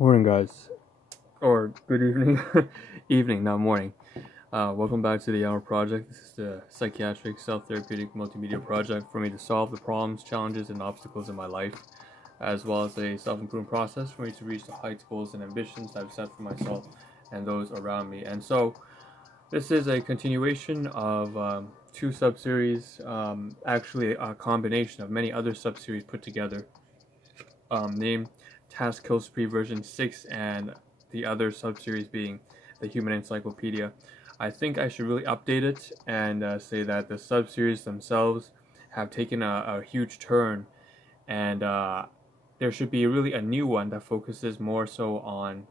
Morning, guys. Or good evening. Evening, not morning. Welcome back to the Ahn Rho Project. This is the psychiatric, self-therapeutic multimedia project for me to solve the problems, challenges, and obstacles in my life, as well as a self-improvement process for me to reach the heights, goals, and ambitions that I've set for myself and those around me. And so, this is a continuation of two sub-series, actually a combination of many other sub-series put together, named Task Kill Spree version 6 and the other sub-series being the Human Encyclopedia. I think I should really update it and say that the sub-series themselves have taken a huge turn, and there should be really a new one that focuses more so on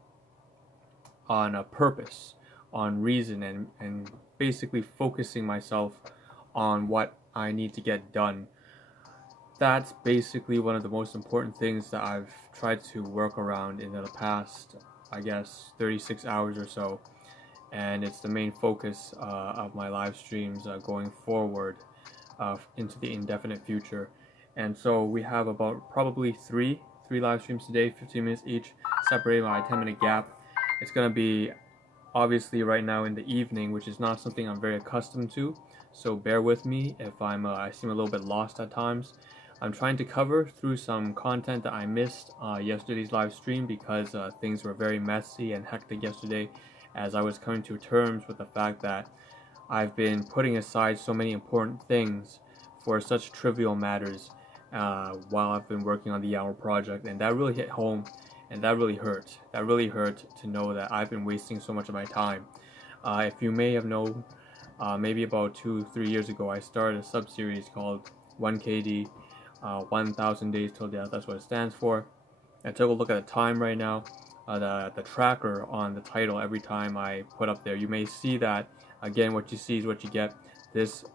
a purpose, on reason, and basically focusing myself on what I need to get done. That's basically one of the most important things that I've tried to work around in the past, I guess, 36 hours or so. And it's the main focus of my live streams going forward into the indefinite future. And so we have about probably three live streams today, 15 minutes each, separated by a 10-minute gap. It's going to be obviously right now in the evening, which is not something I'm very accustomed to. So bear with me if I seem a little bit lost at times. I'm trying to cover through some content that I missed yesterday's live stream because things were very messy and hectic yesterday, as I was coming to terms with the fact that I've been putting aside so many important things for such trivial matters while I've been working on the Ahn Rho Project, and that really hit home, and that really hurt. That really hurt to know that I've been wasting so much of my time. If you may have known, maybe about 2-3 years ago, I started a sub-series called 1KD, 1,000 Days Till Death. That's what it stands for. I took a look at the time right now, the tracker on the title every time I put up there. You may see that, again, what you see is what you get. This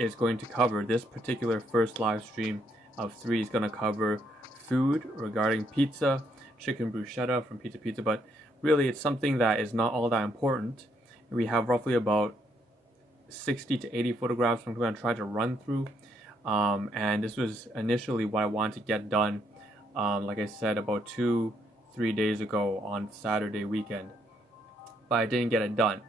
is going to cover, this particular first live stream of 3 is going to cover food regarding pizza, chicken bruschetta from Pizza Pizza, but really it's something that is not all that important. We have roughly about 60 to 80 photographs I'm going to try to run through. And this was initially what I wanted to get done, like I said, about 2-3 days ago on Saturday weekend, but I didn't get it done.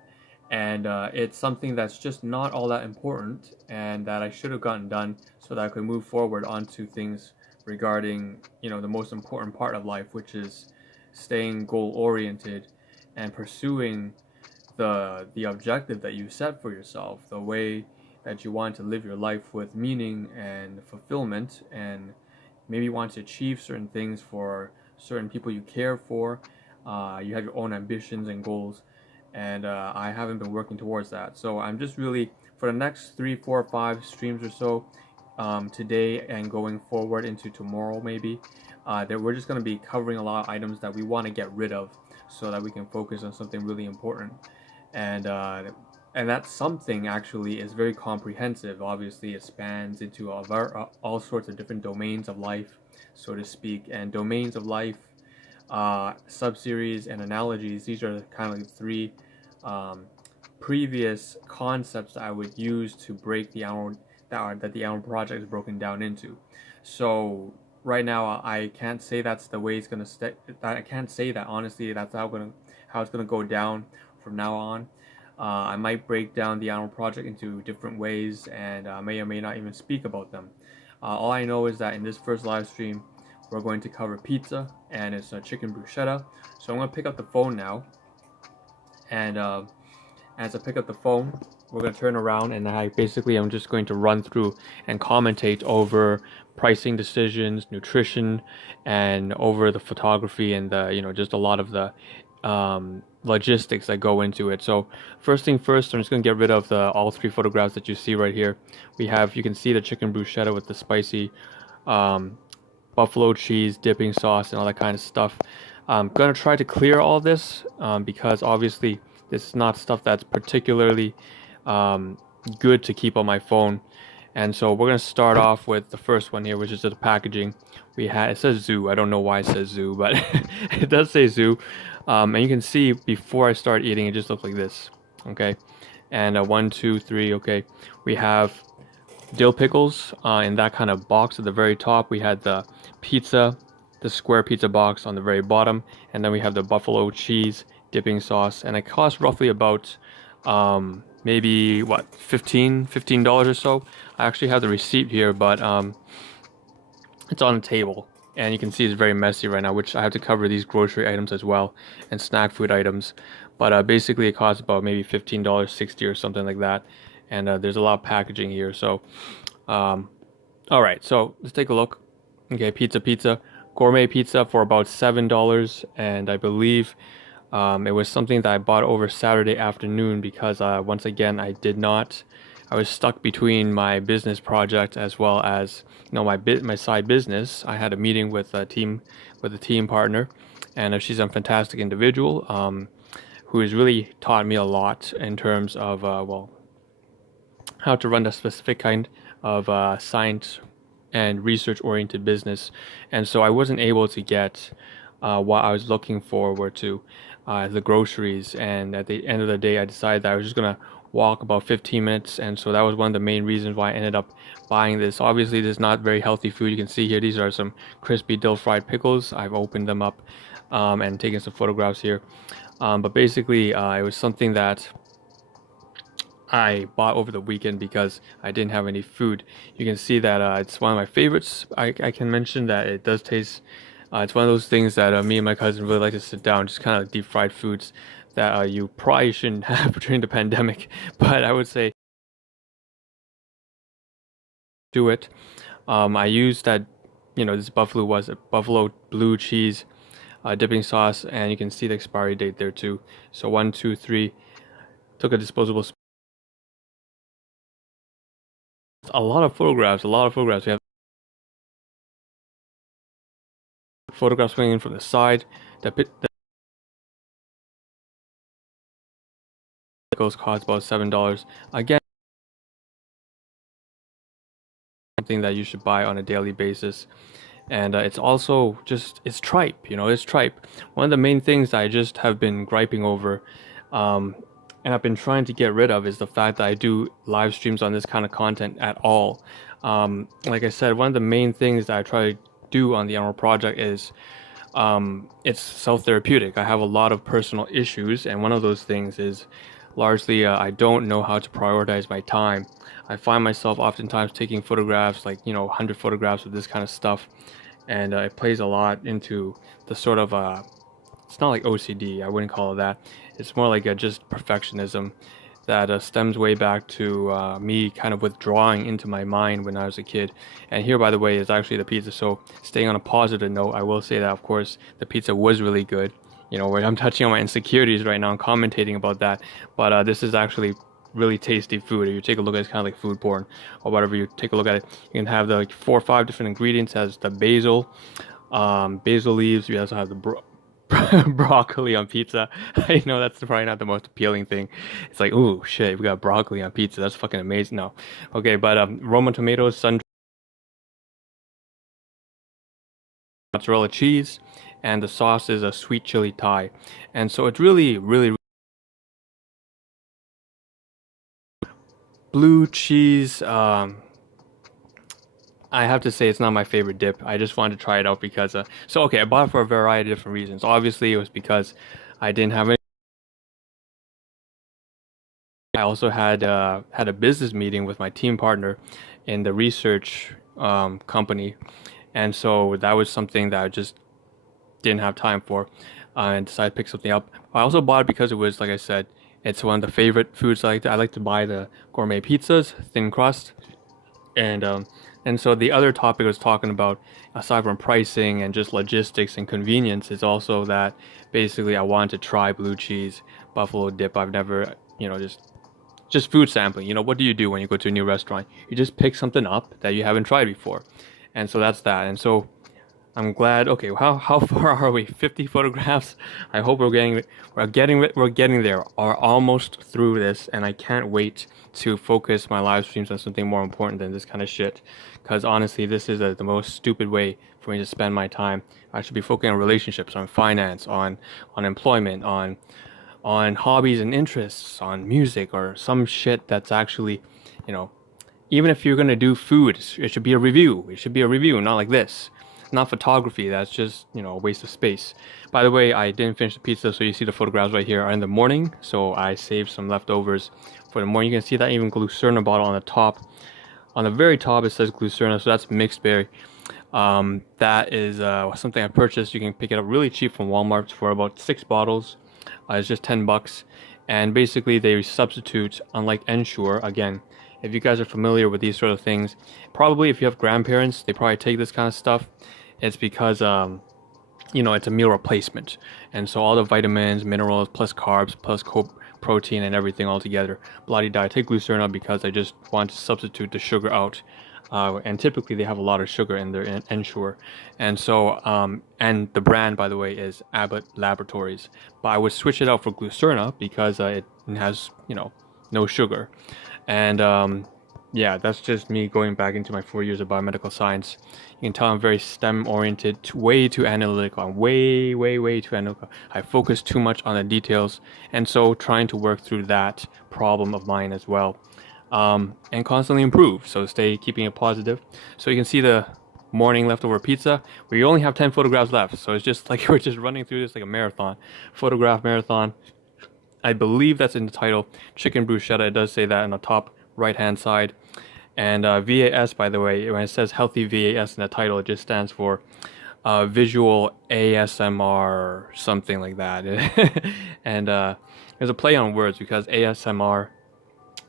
And it's something that's just not all that important and that I should have gotten done so that I could move forward onto things regarding, the most important part of life, which is staying goal oriented and pursuing the objective that you set for yourself, the way that you want to live your life with meaning and fulfillment, and maybe you want to achieve certain things for certain people you care for. You have your own ambitions and goals, and I haven't been working towards that. So I'm just really, for the next 3, 4, 5 streams or so, today and going forward into tomorrow maybe, that we're just going to be covering a lot of items that we want to get rid of so that we can focus on something really important. And that something actually is very comprehensive. Obviously, it spans into all sorts of different domains of life, so to speak. And domains of life, sub-series, and analogies, these are kind of like 3 previous concepts that I would use to break the Ahn Rho, that the Ahn Rho Project is broken down into. So right now, I can't say that's the way it's gonna stay. I can't say that honestly. That's how it's gonna go down from now on. I might break down the Ahn Rho Project into different ways, and may or may not even speak about them. All I know is that in this first live stream, we're going to cover pizza, and it's a chicken bruschetta. So I'm going to pick up the phone now, and as I pick up the phone, we're going to turn around, and I'm just going to run through and commentate over pricing decisions, nutrition, and over the photography and just a lot of the logistics that go into it. So first thing first, I'm just gonna get rid of all 3 photographs that you see right here. You can see the chicken bruschetta with the spicy buffalo cheese dipping sauce and all that kind of stuff. I'm gonna try to clear all this because obviously this is not stuff that's particularly good to keep on my phone. And so we're gonna start off with the first one here, which is the packaging. It says zoo. I don't know why it says zoo, but it does say zoo. And you can see before I start eating, it just looks like this. Okay, and 1, 2, 3. Okay, we have dill pickles in that kind of box at the very top. We had the pizza the square pizza box on the very bottom, and then we have the buffalo cheese dipping sauce, and it costs roughly about maybe what, $15 or so. I actually have the receipt here, but it's on the table, and you can see it's very messy right now, which I have to cover these grocery items as well and snack food items. But basically it costs about maybe $15, 60 or something like that, and there's a lot of packaging here. So all right, so let's take a look. Okay, pizza, gourmet pizza for about $7, and I believe it was something that I bought over Saturday afternoon because once again I was stuck between my business project as well as my side business. I had a meeting with a team partner, and she's a fantastic individual who has really taught me a lot in terms of how to run a specific kind of science and research oriented business. And so I wasn't able to get what I was looking forward to, the groceries. And at the end of the day, I decided that I was just gonna walk about 15 minutes, and so that was one of the main reasons why I ended up buying this. Obviously, this is not very healthy food. You can see here, these are some crispy dill fried pickles. I've opened them up and taken some photographs here. But basically, it was something that I bought over the weekend because I didn't have any food. You can see that it's one of my favorites. I can mention that it does taste, it's one of those things that me and my cousin really like to sit down, just kind of deep fried foods that you probably shouldn't have during the pandemic. But I would say do it. I used that, this buffalo blue cheese dipping sauce, and you can see the expiry date there too. So 1, 2, 3, took a disposable spoon. A lot of photographs. We have photographs coming in from the side. The pickles cost about $7. Again, something that you should buy on a daily basis. And it's also it's tripe, it's tripe. One of the main things I just have been griping over, and I've been trying to get rid of, is the fact that I do live streams on this kind of content at all. Like I said, one of the main things that I try to do on the Ahn Rho Project is it's self-therapeutic. I have a lot of personal issues, and one of those things is largely I don't know how to prioritize my time. I find myself oftentimes taking photographs, like 100 photographs of this kind of stuff, and it plays a lot into the sort of it's not like OCD, I wouldn't call it that. It's more like just perfectionism that stems way back to me kind of withdrawing into my mind when I was a kid. And here, by the way, is actually the pizza. So staying on a positive note, I will say that, of course, the pizza was really good. Where I'm touching on my insecurities right now and commentating about that. But this is actually really tasty food. If you take a look at it, it's kind of like food porn or whatever. You take a look at it, you can have the 4 or 5 different ingredients. It has the basil leaves. You also have the broccoli on pizza. I know that's probably not the most appealing thing. It's like, ooh, shit, we got broccoli on pizza. That's fucking amazing. No. Okay, but Roma tomatoes, sun mozzarella cheese, and the sauce is a sweet chili Thai. And so it's really, really blue cheese. I have to say it's not my favorite dip. I just wanted to try it out because okay, I bought it for a variety of different reasons. Obviously, it was because I didn't have any. I also had a business meeting with my team partner in the research company, and so that was something that I just didn't have time for, and decided to pick something up. I also bought it because it was, like I said, it's one of the favorite foods I like to buy the gourmet pizzas, thin crust, and so the other topic I was talking about, aside from pricing and just logistics and convenience, is also that basically I wanted to try blue cheese buffalo dip. I've never, just food sampling. What do you do when you go to a new restaurant? You just pick something up that you haven't tried before. And so that's that. And so I'm glad. Okay, how far are we? 50 photographs. I hope we're getting there. Are almost through this, and I can't wait to focus my live streams on something more important than this kind of shit. Because honestly, this is the most stupid way for me to spend my time. I should be focusing on relationships, on finance, on employment, on hobbies and interests, on music, or some shit that's actually, even if you're gonna do food, it should be a review. It should be a review, not like this. not photography. That's just, you know, a waste of space. By the way, I didn't finish the pizza, so you see the photographs right here are in the morning. So I saved some leftovers for the morning. You can see that even Glucerna bottle on the top. On the very top, it says Glucerna, so that's mixed berry. That is something I purchased. You can pick it up really cheap from Walmart for about 6 bottles. It's just $10. And basically they substitute, unlike Ensure, again, if you guys are familiar with these sort of things, probably if you have grandparents, they probably take this kind of stuff. It's because you know, it's a meal replacement, and so all the vitamins, minerals, plus carbs, plus protein and everything all together. Bloody die. I take Glucerna because I just want to substitute the sugar out. And typically they have a lot of sugar in their Ensure, and so and the brand, by the way, is Abbott Laboratories. But I would switch it out for Glucerna because it has, you know, no sugar. And yeah, that's just me going back into my 4 years of biomedical science. You can tell I'm very STEM oriented, way too analytical. I'm way too analytical. I focus too much on the details, and so trying to work through that problem of mine as well. And constantly improve, so keeping it positive. So you can see the morning leftover pizza. We only have 10 photographs left, so it's just like we're just running through this like a marathon, photograph marathon. I believe that's in the title, chicken bruschetta. It does say that in the top right hand side. And VAS, by the way, when it says healthy VAS in the title, it just stands for visual ASMR, something like that. And there's a play on words because ASMR.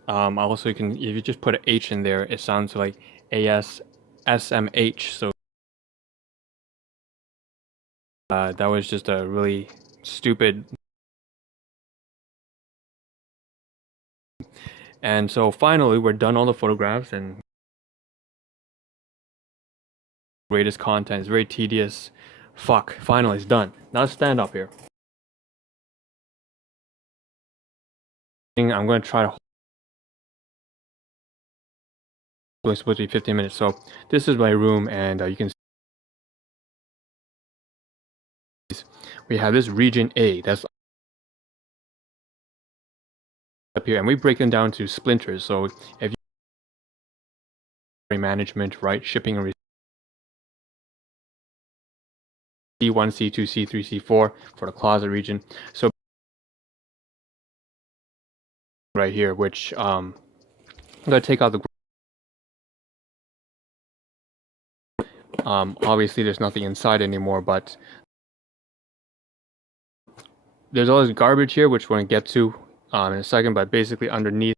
Also, you can, if you just put an H in there, it sounds like ASMH. So that was just a really stupid. And so finally, we're done all the photographs, and greatest content is very tedious. Fuck, finally it's done. Now stand up here. I'm going to try to. It's supposed to be 15 minutes. So this is my room, and you can see we have this region A. That's up here, and we break them down to splinters. So if you management, right, shipping and C1, C2, C3, C4 for the closet region. So right here, which I'm gonna take out the. Obviously, there's nothing inside anymore, but there's all this garbage here, which we're gonna get to in a second. But basically, underneath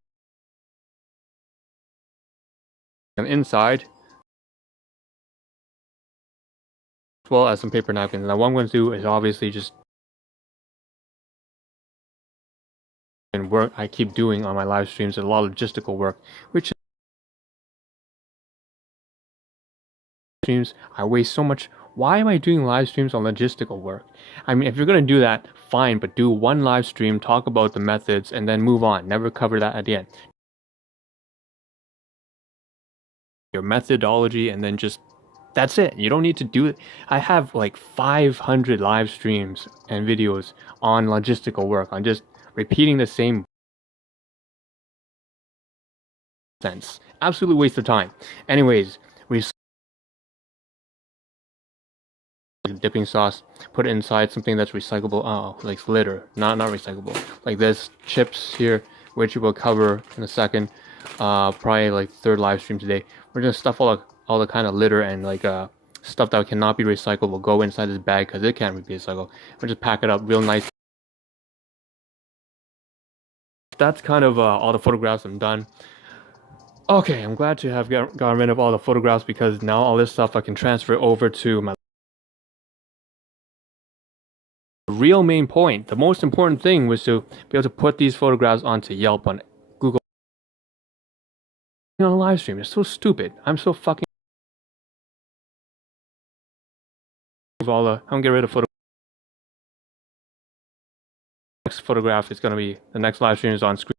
and inside, as well as some paper napkins. Now, what I'm going to do is obviously just work I keep doing on my live streams, a lot of logistical work, which streams I waste so much. Why am I doing live streams on logistical work? I mean, if you're going to do that, fine, but do one live stream, talk about the methods, and then move on. Never cover that at the end. Your methodology, and then just that's it. You don't need to do it. I have like 500 live streams and videos on logistical work, on just repeating the same sense. Absolute waste of time. Anyways, we dipping sauce, put it inside something that's recyclable. Oh, like litter, not recyclable. Like this chips here, which we will cover in a second. Probably like third live stream today. We're gonna stuff all the kind of litter and like stuff that cannot be recycled will go inside this bag because it can't be recycled. We'll just pack it up real nice. That's kind of all the photographs I'm done. Okay, I'm glad to have gotten rid of all the photographs because now all this stuff I can transfer over to my real main point. The most important thing was to be able to put these photographs onto Yelp, on Google, on a live stream. It's so stupid. I'm so fucking I'm gonna get rid of photo. Next photograph is gonna be the next live stream is on screen.